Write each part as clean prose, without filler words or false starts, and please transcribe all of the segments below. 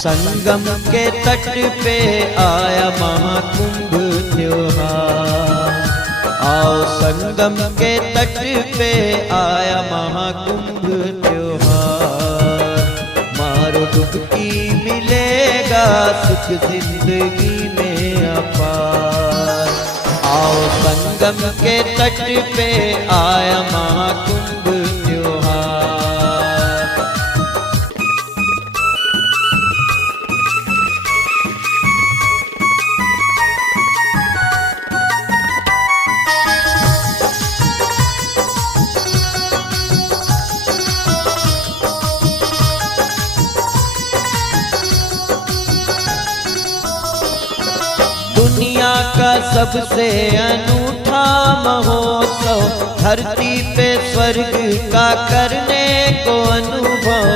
संगम के तट पे आया महाकुंभ त्योहार। आओ संगम के तट पे आया महाकुंभ त्योहार। मारो डुबकी मिलेगा सुख जिंदगी में अपार। आओ संगम के तट पे आया महाकुंभ त्योहार। दुनिया का सबसे अनूठा महोत्सव, धरती पे स्वर्ग का करने को अनुभव।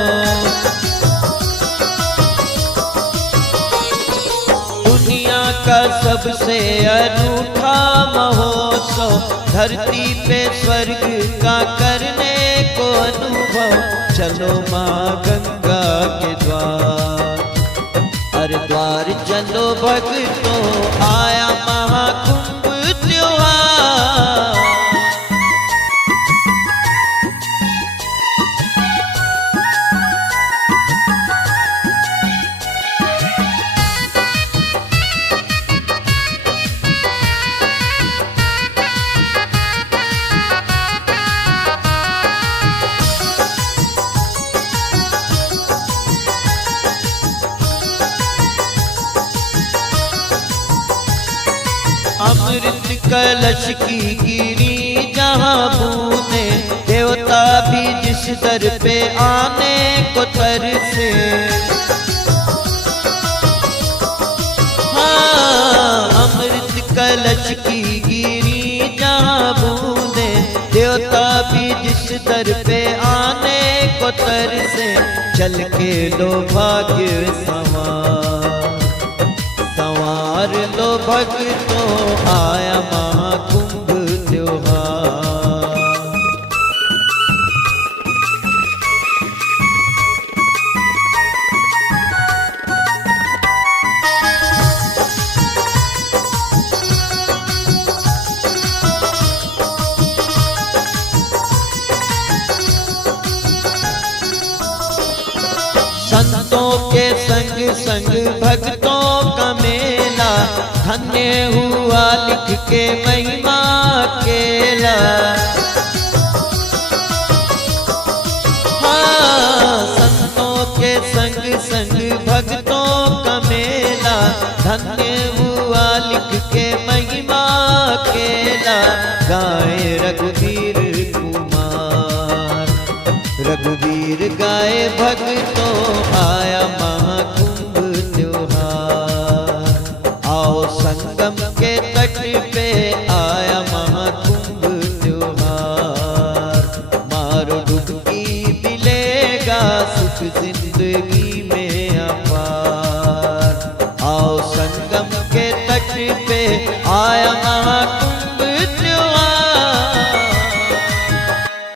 दुनिया का सबसे अनूठा महोत्सव, धरती पे स्वर्ग का करने को अनुभव। चलो माँ गंगा के द्वार, हर द्वार चलो भक्तों आया महाकुंभ त्योहार। अमृत कलश की गिरी जहाँ बूंदे, देवता भी जिस दर पे आने को तरसे। हाँ, अमृत कलश की गिरी जहाँ बूंदे, देवता भी जिस दर पे आने को तरसे। चल के लो भाग्य संवार लो भक्तों आया महाकुंभ त्योहार। संतों के संग संग भक्तों का मेला, धन्य हुआ लिख के महिमा केला। हाँ, संतों के संग संग भक्तों का मेला, धन्य हुआ लिख के महिमा केला। गाए रघुवीर कुमार, रघुवीर गाए भक्तों आया महाकुंभ त्योहार। आओ संगम के तट पे आया महाकुंभ त्योहार। मारो डुबकी मिलेगा सुख जिंदगी में अपार। आओ संगम के तट पे आया